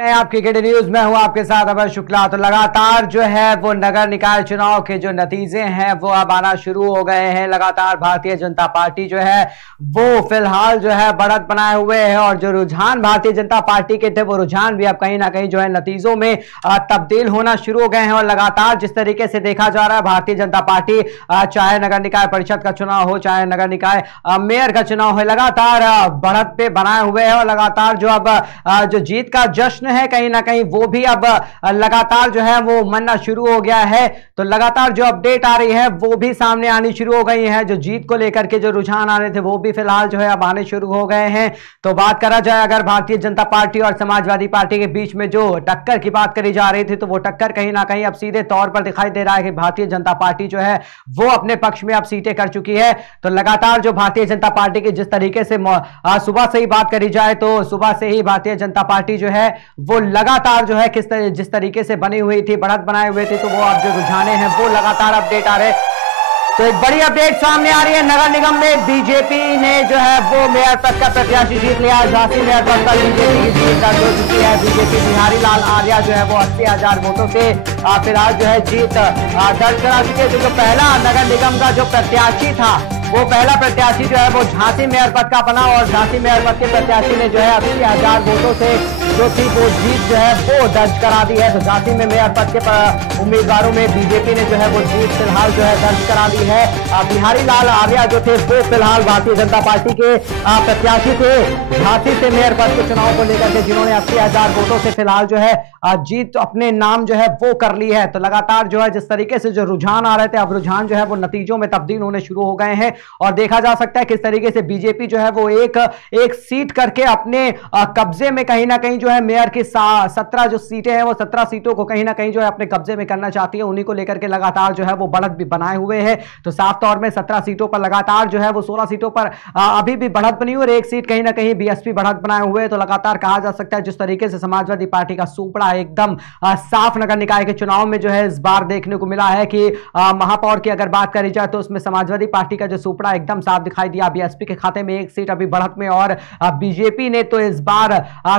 आपकी KD news में हूं आपके साथ अभय शुक्ला। तो लगातार जो है वो नगर निकाय चुनाव के जो नतीजे हैं वो अब आना शुरू हो गए हैं। लगातार भारतीय जनता पार्टी जो है वो फिलहाल जो है बढ़त बनाए हुए है और जो रुझान भारतीय जनता पार्टी के थे वो रुझान भी अब कहीं ना कहीं जो है नतीजों में तब्दील होना शुरू हो गए हैं। और लगातार जिस तरीके से देखा जा रहा है भारतीय जनता पार्टी चाहे नगर निकाय परिषद का चुनाव हो चाहे नगर निकाय मेयर का चुनाव हो, लगातार बढ़त पे बनाए हुए है। और लगातार जो अब जो जीत का जश्न है कहीं ना कहीं वो भी अब लगातार जो है वो मनना शुरू हो गया है। तो लगातार जो अपडेट आ रही है वो भी सामने आनी शुरू हो गई है। जो जीत को लेकर के जो रुझान आ रहे थे वो भी फिलहाल जो है अब आने शुरू हो गए हैं। तो बात करा जाए अगर भारतीय जनता पार्टी और समाजवादी पार्टी के बीच में जो टक्कर की बात करी जा रही थी तो वो टक्कर कहीं ना कहीं अब सीधे तौर पर दिखाई दे रहा है कि भारतीय जनता पार्टी जो है वो अपने पक्ष में अब सीटें कर चुकी है। तो लगातार जो भारतीय जनता पार्टी की जिस तरीके से सुबह से ही बात करी जाए तो सुबह से ही भारतीय जनता पार्टी जो है वो लगातार जो है जिस तरीके से बनी हुई थी, बढ़त बनाए हुए थे, तो वो अब जो रुझाने हैं वो लगातार अपडेट आ रहे। तो एक बड़ी अपडेट सामने आ रही है। नगर निगम में बीजेपी ने जो है वो मेयर पद का प्रत्याशी जीत लिया। झांसी मेयर पद पर बीजेपी की जीत दर्ज हो चुकी है। बीजेपी बिहारी लाल आर्या जो है वो 80,000 वोटों से फिलहाल जो है जीत दर्ज करा चुके हैं। जो पहला नगर निगम का जो प्रत्याशी था वो पहला प्रत्याशी जो है वो झांसी मेयर पद का बना और झांसी मेयर पद के प्रत्याशी ने जो है 80,000 वोटों से जो थी वो जीत जो है वो दर्ज करा दी है। तो झांसी में मेयर पद के उम्मीदवारों में बीजेपी ने जो है वो जीत फिलहाल जो है दर्ज करा दी है। बिहारी लाल आर्या जो थे वो फिलहाल भारतीय जनता पार्टी के प्रत्याशी थे झांसी से मेयर पद के चुनाव को लेकर के, जिन्होंने 80,000 वोटों से फिलहाल जो है जीत अपने नाम जो है वो कर ली है। तो लगातार जो है जिस तरीके से जो रुझान आ रहे थे अब रुझान जो है वो नतीजों में तब्दील होने शुरू हो गए हैं। और देखा जा सकता है किस तरीके से बीजेपी जो है वो एक सीट करके अपने कब्जे में कहीं ना कहीं जो है मेयर की 17 जो सीटें हैं वो 17 सीटों को कहीं ना कहीं जो है अपने कब्जे में करना चाहती है। उन्हीं को लेकर के लगातार जो है वो बढ़त भी बनाए हुए हैं। तो साफ तौर में 17 सीटों पर लगातार जो है वो 16 सीटों पर अभी भी बढ़त बनी हुई और एक सीट कहीं ना कहीं बीएसपी बढ़त बनाए हुए। तो लगातार कहा जा सकता है जिस तरीके से समाजवादी पार्टी का सुपड़ा एकदम साफ नगर निकाय के चुनाव में जो है इस बार देखने को मिला है कि महापौर की अगर बात करी जाए तो उसमें समाजवादी पार्टी का जो सुपड़ा एकदम साफ दिखाई दिया। बीएसपी के खाते में एक सीट अभी बढ़त में और बीजेपी ने तो इस बार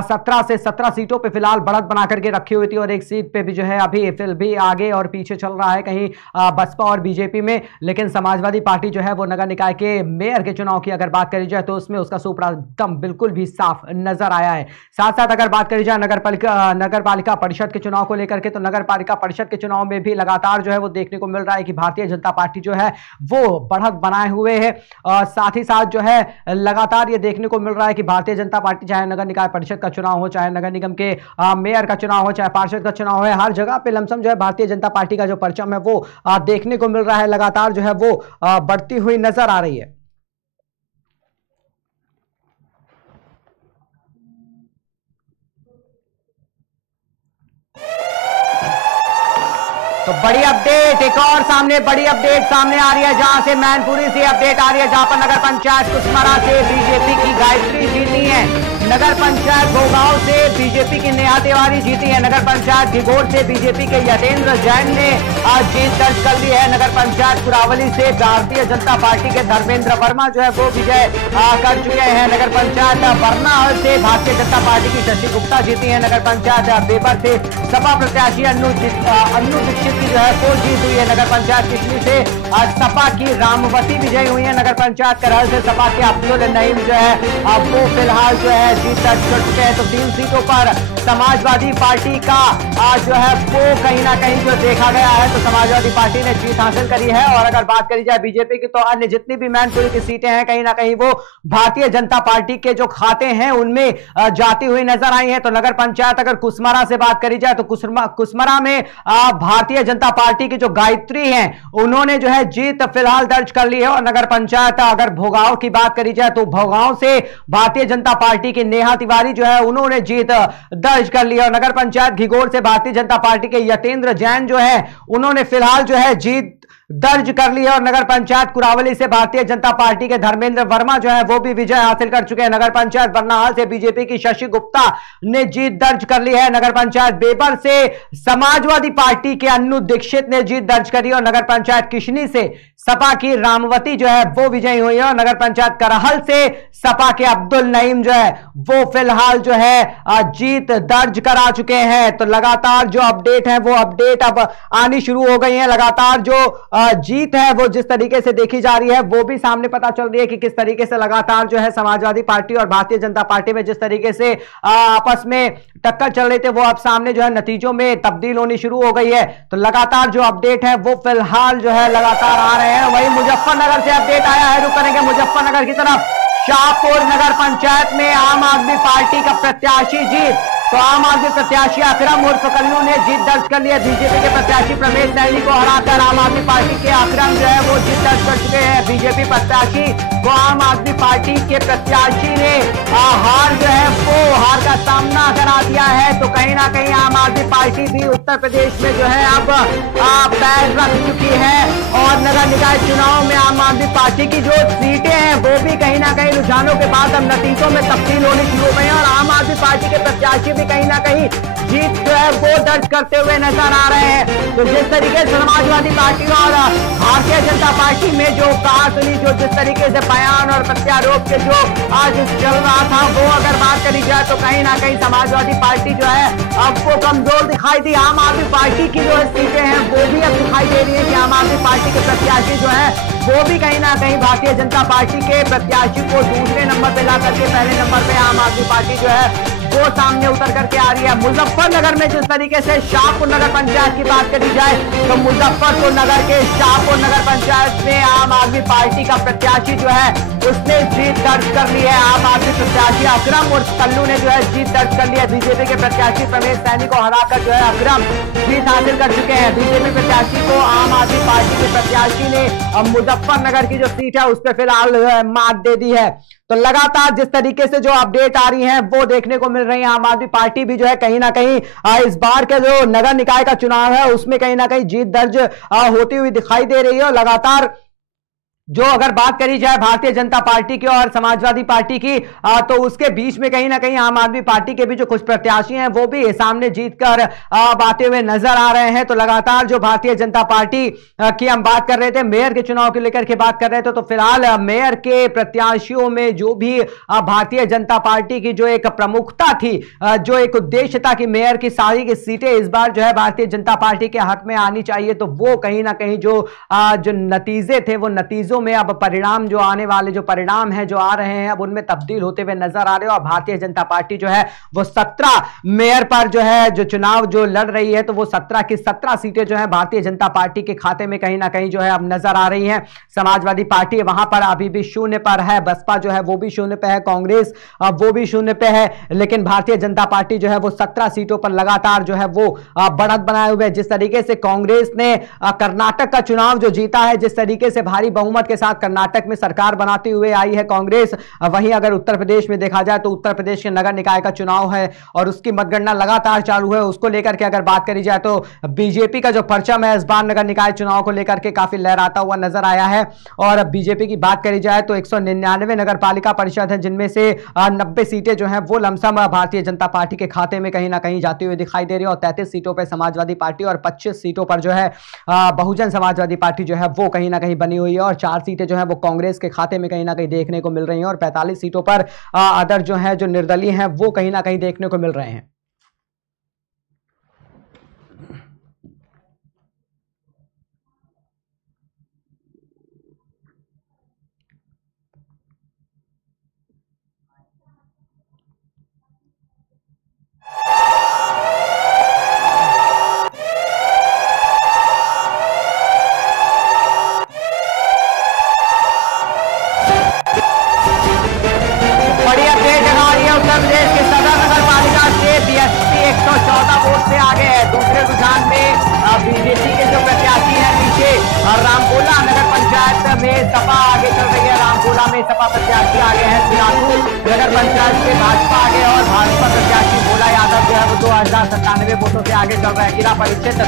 17 से 17 सीटों पे फिलहाल बढ़त बना करके रखी हुई थी और एक सीट पे भी जो है अभी फिल भी आगे और पीछे चल रहा है कहीं बसपा और बीजेपी में। लेकिन समाजवादी पार्टी जो है वो नगर निकाय के मेयर के चुनाव की अगर बात करी जाए तो उसमें उसका सुपड़ा एकदम बिल्कुल भी साफ नजर आया है। साथ साथ अगर बात करी जाए नगर पालिका परिषद के चुनाव को लेकर के तो नगर पालिका परिषद के चुनाव में भी लगातार जो है वो देखने को मिल रहा है कि भारतीय जनता पार्टी जो है वो बढ़त बनाए हुए है। और साथ ही साथ जो है लगातार ये देखने को मिल रहा है कि भारतीय जनता पार्टी चाहे नगर निकाय परिषद का चुनाव हो चाहे नगर निगम के मेयर का चुनाव हो चाहे पार्षद का चुनाव हो, हर जगह पे लमसम जो है भारतीय जनता पार्टी का जो परचम है वो देखने को मिल रहा है, लगातार जो है वो बढ़ती हुई नजर आ रही है। तो बड़ी अपडेट एक और बड़ी अपडेट सामने आ रही है जहां से मैनपुरी से अपडेट आ रही है जहां पर नगर पंचायत कुसमरा से बीजेपी की गायत्री जीती है। नगर पंचायत भोगांव से बीजेपी की नेहा तिवारी जीती है। नगर पंचायत घिघोर से बीजेपी के यतेंद्र जैन ने आज जीत दर्ज कर ली है। नगर पंचायत कुरावली से भारतीय जनता पार्टी के धर्मेंद्र वर्मा जो है वो विजय कर चुके हैं। नगर पंचायत बरनाहल से भारतीय जनता पार्टी की शशि गुप्ता जीती है। नगर पंचायत बेबर से सपा प्रत्याशी अन्नू दीक्षित की जो है वो जीत हुई है। नगर पंचायत किशनी से सपा की रामवती विजय हुई है। नगर पंचायत करहल से सपा के अब्दुल नईम जो है वो फिलहाल जो है जीत दर्ज कर चुके हैं। तो 3 सीटों पर समाजवादी पार्टी का जो है वो कहीं ना कहीं जो देखा गया है तो समाजवादी पार्टी ने जीत हासिल करी है। और अगर बात करी जाए बीजेपी की तो अन्य जितनी भी मैनपुरी की सीटें हैं कहीं ना कहीं वो भारतीय जनता पार्टी के जो खाते हैं उनमें जाती हुई नजर आई है। तो नगर पंचायत अगर कुसमरा से बात करी जाए तो कुसमरा में भारतीय जनता पार्टी की जो गायत्री हैं उन्होंने जो है जीत फिलहाल दर्ज कर ली है। और नगर पंचायत अगर भोगांव की बात करी जाए तो भोगांव से भारतीय जनता पार्टी की नेहा तिवारी जो है उन्होंने जीत दर्ज कर ली है। और नगर पंचायत घिघोर से भारतीय जनता पार्टी के यतेंद्र जैन जो है उन्होंने फिलहाल जो है जीत दर्ज कर ली है और नगर पंचायत कुरावली से भारतीय जनता पार्टी के धर्मेंद्र वर्मा जो है वो भी विजय हासिल कर चुके हैं। नगर पंचायत बरनाहाल से बीजेपी की शशि गुप्ता ने जीत दर्ज कर ली है। नगर पंचायत बेबर से समाजवादी पार्टी के अन्नू दीक्षित ने जीत दर्ज करी और नगर पंचायत किशनी से सपा की रामवती जो है वो विजयी हुई है और नगर पंचायत करहल से सपा के अब्दुल नईम जो है वो फिलहाल जो है जीत दर्ज करा चुके हैं। तो लगातार जो अपडेट है वो अपडेट अब आनी शुरू हो गई है। लगातार जो जीत है वो जिस तरीके से देखी जा रही है वो भी सामने पता चल रही है कि किस तरीके से लगातार जो है समाजवादी पार्टी और भारतीय जनता पार्टी में जिस तरीके से आपस में टक्कर चल रहे थे वो अब सामने जो है नतीजों में तब्दील होनी शुरू हो गई है। तो लगातार जो अपडेट है वो फिलहाल जो है लगातार आ रहे हैं। वहीं मुजफ्फरनगर से अपडेट आया है, रुक करेंगे मुजफ्फरनगर की तरफ। शाहपुर नगर पंचायत में आम आदमी पार्टी का प्रत्याशी जीत। तो आम आदमी प्रत्याशी अकरम उर्फ कल्लू ने जीत दर्ज कर लिया। बीजेपी के प्रत्याशी प्रमेश सैनी को हराकर आम आदमी पार्टी के अकरम जो है वो जीत दर्ज कर चुके हैं। बीजेपी प्रत्याशी को आम आदमी पार्टी के प्रत्याशी ने हार जो है वो हार का सामना करा दिया है। तो कहीं ना कहीं आम आदमी पार्टी भी उत्तर प्रदेश में जो है अब पैर रख चुकी है और नगर निकाय चुनाव में आम आदमी पार्टी की जो सीटें हैं वो भी कहीं ना कहीं रुझानों के बाद अब नतीजों में तब्दील होनी शुरू हो गई है और आम आदमी पार्टी के प्रत्याशी कहीं ना कहीं जीत जो है वो दर्ज करते हुए नजर आ रहे हैं। तो जिस तरीके से समाजवादी पार्टी और भारतीय जनता पार्टी में जो कहा सुनी जो जिस तरीके से बयान और प्रत्यारोप के जो आज चल रहा था वो अगर बात करी जाए तो कहीं ना कहीं समाजवादी पार्टी जो है अब वो कमजोर दिखाई दी। आम आदमी पार्टी की जो सीटें हैं वो भी अब दिखाई दे रही है कि आम आदमी पार्टी के प्रत्याशी जो है वो भी कहीं ना कहीं भारतीय जनता पार्टी के प्रत्याशी को दूसरे नंबर पे ला करके पहले नंबर पे आम आदमी पार्टी जो है वो सामने उतर करके आ रही है। मुजफ्फरनगर में जिस तरीके से शाहपुर नगर पंचायत की बात करी जाए तो मुजफ्फरपुर नगर के शाहपुर नगर पंचायत में आम आदमी पार्टी का प्रत्याशी जो है उसने जीत दर्ज कर ली है। आम आदमी प्रत्याशी अकरम और कल्लू ने जो है जीत दर्ज कर लिया। बीजेपी के प्रत्याशी प्रमेश सैनी को हराकर जो है अकरम जीत हासिल कर चुके हैं। बीजेपी प्रत्याशी को आम आदमी पार्टी के प्रत्याशी ने मुजफ्फरनगर की जो सीट है उस पर फिलहाल मात दे दी है। तो लगातार जिस तरीके से जो अपडेट आ रही हैं वो देखने को मिल रही है। आम आदमी पार्टी भी जो है कहीं ना कहीं इस बार के जो नगर निकाय का चुनाव है उसमें कहीं ना कहीं जीत दर्ज होती हुई दिखाई दे रही है। और लगातार जो अगर बात करी जाए भारतीय जनता पार्टी की और समाजवादी पार्टी की तो उसके बीच में कहीं ना कहीं आम आदमी पार्टी के भी जो कुछ प्रत्याशी हैं वो भी सामने जीतकर आते हुए नजर आ रहे हैं। तो लगातार जो भारतीय जनता पार्टी की हम बात कर रहे थे मेयर के चुनाव को लेकर के बात कर रहे थे तो फिलहाल मेयर के प्रत्याशियों में जो भी भारतीय जनता पार्टी की जो एक प्रमुखता थी, जो एक उद्देश्य था कि मेयर की सारी की सीटें इस बार जो है भारतीय जनता पार्टी के हक में आनी चाहिए, तो वो कहीं ना कहीं जो नतीजे थे वो नतीजों में अब परिणाम जो आने वाले जो परिणाम है जो आ रहे हैं अब उनमें तब्दील होते हुए नजर आ रहे हैं। और भारतीय जनता पार्टी जो है वो 17 मेयर पर जो है जो चुनाव जो लड़ रही है तो वो 17 की 17 सीटें जो है भारतीय जनता पार्टी के खाते में कहीं ना कहीं जो है अब नजर आ रही हैं। समाजवादी पार्टी वहां पर अभी भी शून्य पर है, बसपा जो है वो भी शून्य पे है, कांग्रेस वो भी शून्य पे है, लेकिन भारतीय जनता पार्टी जो है वो 17 सीटों पर लगातार जो है वो बढ़त बनाए हुए। जिस तरीके से कांग्रेस ने कर्नाटक का चुनाव जो जीता है, जिस तरीके से भारी बहुमत के साथ कर्नाटक में सरकार बनाते हुए आई है कांग्रेस, वहीं अगर उत्तर प्रदेश में देखा जाए तो उत्तर प्रदेश के नगर निकाय का चुनाव है और उसकी मतगणना लगातार चालू है। उसको लेकर के अगर बात करी जाए तो बीजेपी का जो परचम है इस बार नगर निकाय चुनाव को लेकर के काफी लहराता हुआ नजर आया है। और बीजेपी की बात करी जाए तो 199 नगर पालिका परिषद है जिनमें से 90 सीटें जो है वो लमसम भारतीय जनता पार्टी के खाते में कहीं ना कहीं जाती हुई दिखाई दे रही है और 33 सीटों पर समाजवादी पार्टी और 25 सीटों पर जो है बहुजन समाजवादी पार्टी जो है वो कहीं ना कहीं बनी हुई है और 4 सीटें जो है वो कांग्रेस के खाते में कहीं ना कहीं देखने को मिल रही हैं और 45 सीटों पर अदर जो है जो निर्दलीय हैं वो कहीं ना कहीं देखने को मिल रहे हैं। उत्तर प्रदेश के सदर नगर पालिका से बीएसपी 114 वोट से आगे है। दूसरे रुझान में बीजेपी के जो प्रत्याशी हैं नीचे रामकोला नगर पंचायत में सपा आगे चल रही है। रामपुरा में सपा प्रत्याशी आगे हैं सिराथू। नगर पंचायत में भाजपा आगे और भाजपा प्रत्याशी भोला यादव जो है वो 2097 वोटों से आगे चल रहा है। जिला परिषद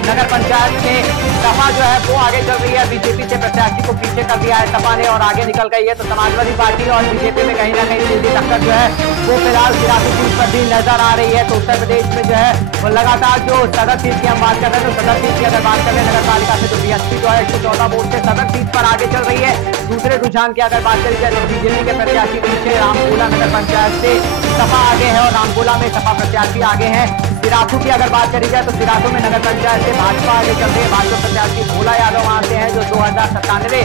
नगर पंचायत में सपा जो है वो आगे चल रही है। बीजेपी से प्रत्याशी को पीछे कर दिया है सपा ने और आगे निकल गई है। तो समाजवादी पार्टी और बीजेपी में कहीं ना कहीं सीधी टक्कर जो है वो फिलहाल सिराथू सीट पर भी नजर आ रही है। तो उत्तर प्रदेश में जो है वो लगातार जो सदर सीट की हम बात कर रहे हैं, तो सदर सीट की अगर बात करें नगर पालिका से, तो बीएसपी जो है 114 वोट से सदर सीट पर आगे चल रही है। दूसरे रुझान की अगर बात करी जाए तो बीजेपी के प्रत्याशी पीछे, रामपुरा नगर पंचायत से सपा आगे है और रामपुरा में सपा प्रत्याशी आगे है। सिराथू की अगर बात करी जाए तो सिराथू में नगर पंचायत से भाजपा आगे चल रही है। भाजपा प्रत्याशी भोला यादव वहां से हैं जो 2097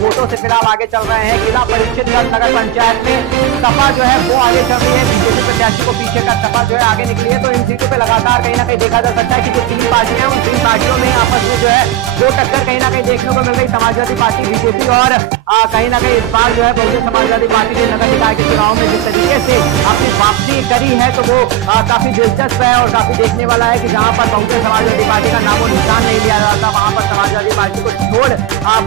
वोटों से फिलहाल आगे चल रहे हैं। जिला परिषद नगर पंचायत में सपा जो है वो आगे चल रही है। बीजेपी प्रत्याशी को पीछे कर सपा जो है आगे निकली है। तो इन सीटों पर लगातार कहीं ना कहीं देखा जा सकता है कि जो तीन पार्टियां हैं उन तीन पार्टियों में आपस में जो है वो टक्कर कहीं ना कहीं देखने को मिल रही। समाजवादी पार्टी, बीजेपी और कहीं ना कहीं इस बार जो है बहुजन समाजवादी पार्टी ने नगर निकाय के चुनाव में जिस तरीके से अपनी वापसी करी है तो वो काफी दिलचस्प है और काफी देखने वाला है कि जहां पर बहुजन समाजवादी पार्टी का नामो निशान नहीं लिया जाता, वहां पर समाजवादी पार्टी को छोड़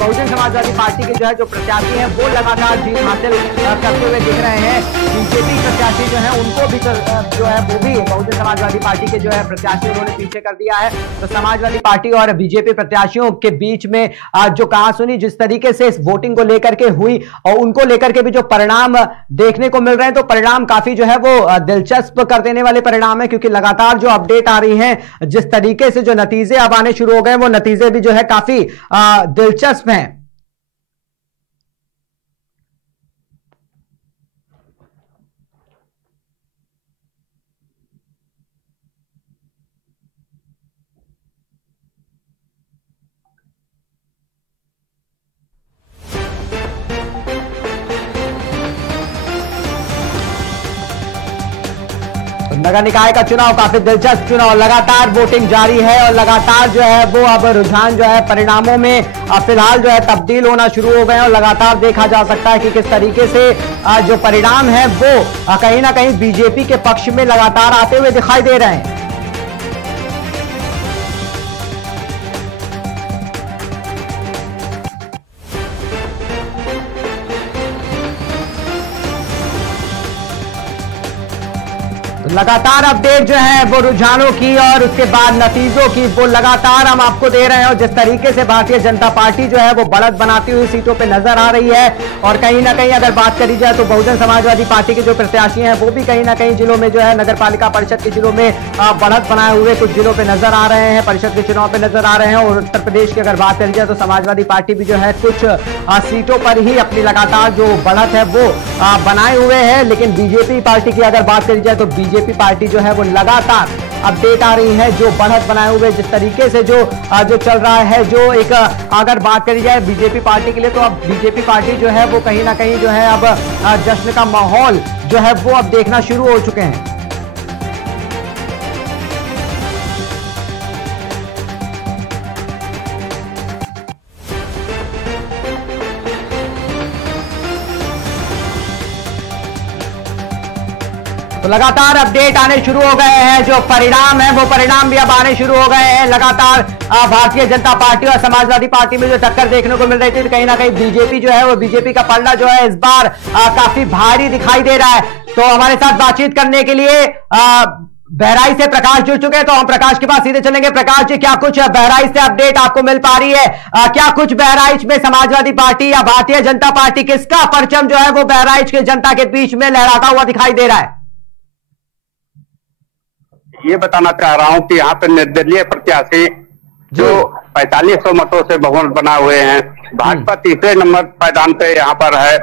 बहुजन समाजवादी पार्टी के जो है जो प्रत्याशी हैं वो लगातार जीत हासिल करते हुए दिख रहे हैं। बीजेपी प्रत्याशी जो है उनको भी जो है वो भी बहुजन समाजवादी पार्टी के जो है प्रत्याशी उन्होंने पीछे कर दिया है। तो समाजवादी पार्टी और बीजेपी प्रत्याशियों के बीच में जो कहासुनी जिस तरीके से इस वोटिंग को लेकर के हुई और उनको लेकर के भी जो परिणाम देखने को मिल रहे हैं, तो परिणाम काफी जो है वो दिलचस्प कर देने वाले परिणाम है, क्योंकि लगातार जो अपडेट आ रही है, जिस तरीके से जो नतीजे अब आने शुरू हो गए वो नतीजे भी जो है काफी दिलचस्प हैं। नगर निकाय का चुनाव काफी दिलचस्प चुनाव, लगातार वोटिंग जारी है और लगातार जो है वो अब रुझान जो है परिणामों में फिलहाल जो है तब्दील होना शुरू हो गए हैं और लगातार देखा जा सकता है कि किस तरीके से जो परिणाम है वो कहीं ना कहीं बीजेपी के पक्ष में लगातार आते हुए दिखाई दे रहे हैं। लगातार अपडेट जो है वो रुझानों की और उसके बाद नतीजों की वो लगातार हम आपको दे रहे हैं और जिस तरीके से भारतीय जनता पार्टी जो है वो बढ़त बनाती हुई सीटों पे नजर आ रही है। और कहीं ना कहीं अगर बात करी जाए तो बहुजन समाजवादी पार्टी के जो प्रत्याशी हैं वो भी कहीं ना कहीं जिलों में जो है नगर पालिका परिषद के जिलों में बढ़त बनाए हुए कुछ जिलों पे नजर आ रहे हैं, परिषद के चुनाव पे नजर आ रहे हैं। और उत्तर प्रदेश की अगर बात करी जाए तो समाजवादी पार्टी भी जो है कुछ सीटों पर ही अपनी लगातार जो बढ़त है वो बनाए हुए है। लेकिन बीजेपी पार्टी की अगर बात करी जाए तो बीजेपी पार्टी जो है वो लगातार अपडेट आ रही है, जो बढ़त बनाए हुए जिस तरीके से जो चल रहा है, जो एक अगर बात करी जाए बीजेपी पार्टी के लिए, तो अब बीजेपी पार्टी जो है वो कहीं ना कहीं जो है अब जश्न का माहौल जो है वो अब देखना शुरू हो चुके हैं। तो लगातार अपडेट आने शुरू हो गए हैं, जो परिणाम है वो परिणाम भी अब आने शुरू हो गए हैं। लगातार भारतीय जनता पार्टी और समाजवादी पार्टी में जो टक्कर देखने को मिल रही थी, कहीं ना कहीं बीजेपी जो है वो बीजेपी का पलड़ा जो है इस बार काफी भारी दिखाई दे रहा है। तो हमारे साथ बातचीत करने के लिए बहराइच से प्रकाश जुड़ चुके हैं, तो हम प्रकाश के पास सीधे चलेंगे। प्रकाश जी, क्या कुछ बहराइच से अपडेट आपको मिल पा रही है? क्या कुछ बहराइच में समाजवादी पार्टी या भारतीय जनता पार्टी किसका परचम जो है वो बहराइच के जनता के बीच में लहराता हुआ दिखाई दे रहा है? ये बताना चाह रहा हूं कि यहाँ पे निर्दलीय प्रत्याशी जो 4500 मतों से बहुमत बना हुए हैं, भाजपा तीसरे नंबर पायदान पे यहाँ पर है।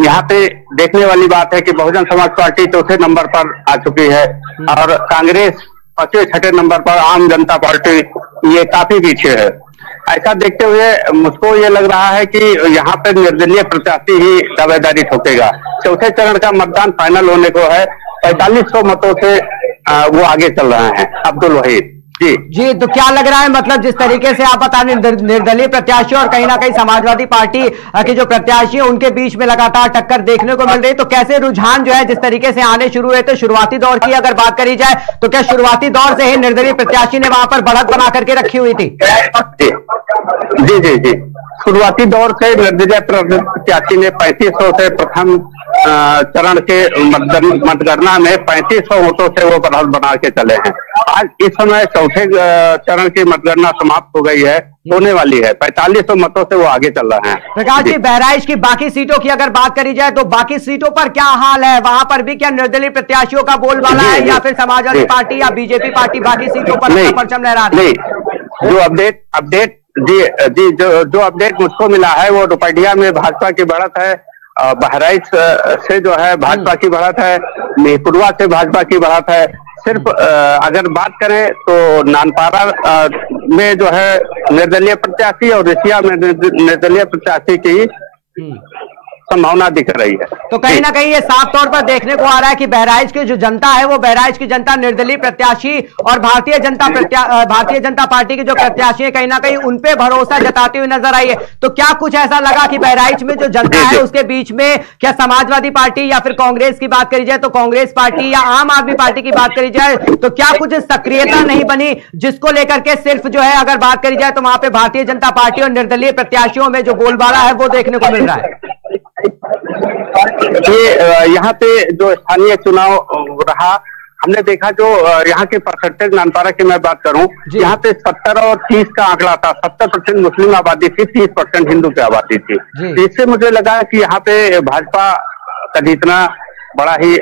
यहाँ पे देखने वाली बात है कि बहुजन समाज पार्टी चौथे नंबर पर आ चुकी है और कांग्रेस 5वें-6ठे नंबर पर, आम जनता पार्टी ये काफी पीछे है। ऐसा देखते हुए मुझको ये लग रहा है कि यहाँ पे निर्दलीय प्रत्याशी ही दावेदारी ठोकेगा। चौथे चरण का मतदान फाइनल होने को है, 4500 मतों से वो आगे चल रहे हैं अब्दुल वहीद। जी, तो क्या लग रहा है, मतलब जिस तरीके से आप बता निर्दलीय प्रत्याशी और कहीं ना कहीं समाजवादी पार्टी के जो प्रत्याशी है उनके बीच में लगातार टक्कर देखने को मिल रही है, तो कैसे रुझान जो है जिस तरीके से आने शुरू हुए थे शुरुआती दौर की अगर बात करी जाए, तो क्या शुरुआती दौर से ही निर्दलीय प्रत्याशी ने वहां पर बढ़त बना करके रखी हुई थी? जी जी जी, शुरुआती दौर से निर्दलीय प्रत्याशी ने 3500 से प्रथम चरण के मतगणना में 3500 वोटों से वो बढ़त बना के चले हैं। आज इस समय चौथे चरण की मतगणना समाप्त हो गई है, होने वाली है, 4500 मतों से वो आगे चल रहे हैं। प्रकाश जी, बहराइच की बाकी सीटों की अगर बात करी जाए तो बाकी सीटों पर क्या हाल है? वहां पर भी क्या निर्दलीय प्रत्याशियों का बोलबाला है या फिर समाजवादी पार्टी या बीजेपी पार्टी बाकी सीटों पर परचम लहरा रही है? नहीं, जो अपडेट जी जो अपडेट मुझको मिला है वो दुपहिया में भाजपा की बढ़त है, बहराइच से जो है भाजपा की बढ़त है, मेहपुरवा से भाजपा की बढ़त है। सिर्फ अगर बात करें तो नानपारा में जो है निर्दलीय प्रत्याशी और रिसिया में निर्दलीय प्रत्याशी की संभावना दिख रही है। तो कहीं ना कहीं ये साफ तौर पर देखने को आ रहा है कि बहराइच की जो जनता है वो बहराइच की जनता निर्दलीय प्रत्याशी और भारतीय जनता पार्टी के जो प्रत्याशी है कहीं ना कहीं उन पे भरोसा जताती हुई नजर आई है। तो क्या कुछ ऐसा लगा कि बहराइच में जो जनता है उसके बीच में क्या समाजवादी पार्टी या फिर कांग्रेस की बात करी जाए तो कांग्रेस पार्टी या आम आदमी पार्टी की बात करी जाए तो क्या कुछ सक्रियता नहीं बनी जिसको लेकर के सिर्फ जो है अगर बात करी जाए तो वहां पे भारतीय जनता पार्टी और निर्दलीय प्रत्याशियों में जो बोलबाला है वो देखने को मिल रहा है? ये यहाँ पे जो स्थानीय चुनाव रहा, हमने देखा जो यहाँ के परसेंटेज नानपारा की मैं बात करूं, यहाँ पे 70 और 30 का आंकड़ा था। 70% मुस्लिम आबादी थी, 30% हिंदू की आबादी थी। इससे मुझे लगा कि यहाँ पे भाजपा का जीतना बड़ा ही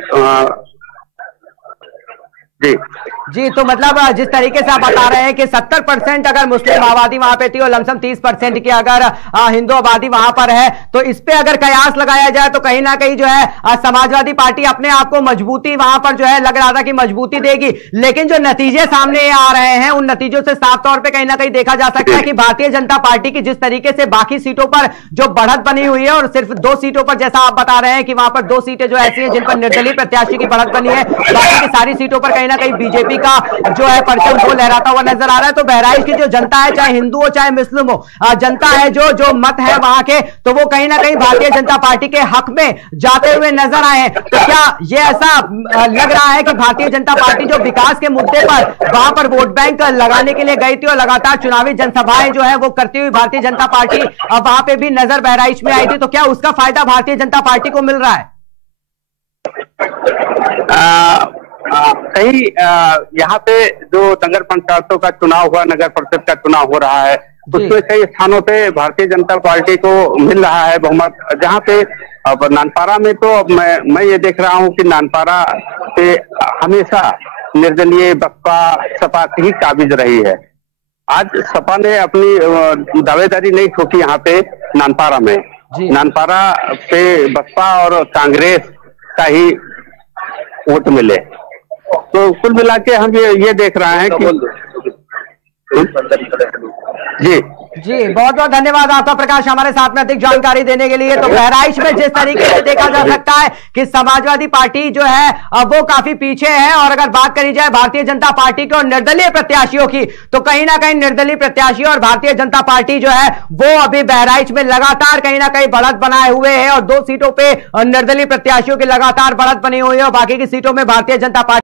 जी, तो मतलब जिस तरीके से आप बता रहे हैं कि 70% अगर मुस्लिम आबादी वहां पे थी और लमसम 30% की अगर हिंदू आबादी वहां पर है, तो इस पे अगर कयास लगाया जाए तो कहीं ना कहीं जो है समाजवादी पार्टी अपने आप को मजबूती वहां पर जो है लग रहा था कि मजबूती देगी, लेकिन जो नतीजे सामने आ रहे हैं उन नतीजों से साफ तौर पर कहीं ना कहीं देखा जा सकता है कि भारतीय जनता पार्टी की जिस तरीके से बाकी सीटों पर जो बढ़त बनी हुई है और सिर्फ 2 सीटों पर जैसा आप बता रहे हैं कि वहां पर 2 सीटें जो ऐसी हैं जिन पर निर्दलीय प्रत्याशी की बढ़त बनी है, बाकी की सारी सीटों पर कहीं ना कहीं बीजेपी का जो है परचम वो लहराता हुआ नजर आ रहा है। तो बहराइच की जो जनता है, चाहे हिंदू हो चाहे मुस्लिम हो, जनता है जो मत है वहां के, तो वो कहीं ना कहीं भारतीय जनता पार्टी के हक में जाते हुए नजर आए हैं। तो क्या ये ऐसा लग रहा है कि भारतीय जनता पार्टी जो विकास के मुद्दे पर वहां पर वोट बैंक लगाने के लिए गई थी और लगातार चुनावी जनसभाएं जो है वो करती हुई भारतीय जनता पार्टी वहां पे भी नजर बहराइच में आई थी, तो क्या उसका फायदा भारतीय जनता पार्टी को मिल रहा है? कहीं यहाँ पे जो नगर पंचायतों का चुनाव हुआ, नगर परिषद का चुनाव हो रहा है, उसमें कई स्थानों पे भारतीय जनता पार्टी को मिल रहा है बहुमत। जहाँ पे अब नानपारा में तो अब मैं ये देख रहा हूँ कि नानपारा पे हमेशा निर्दलीय बसपा सपा ही काबिज रही है। आज सपा ने अपनी दावेदारी नहीं ठोकी यहाँ पे नानपारा में। नानपारा पे बसपा और कांग्रेस का ही वोट मिले। तो कुल मिला के हम ये देख रहे हैं कि जी बहुत बहुत धन्यवाद आपका प्रकाश, हमारे साथ में अधिक जानकारी देने के लिए। तो बहराइच में जिस तरीके से देखा जा सकता है कि समाजवादी पार्टी जो है वो काफी पीछे है, और अगर बात करी जाए भारतीय जनता पार्टी के और निर्दलीय प्रत्याशियों की, तो कहीं ना कहीं निर्दलीय प्रत्याशी और भारतीय जनता पार्टी जो है वो अभी बहराइच में लगातार कहीं ना कहीं बढ़त बनाए हुए है, और 2 सीटों पे निर्दलीय प्रत्याशियों की लगातार बढ़त बनी हुई है और बाकी की सीटों में भारतीय जनता पार्टी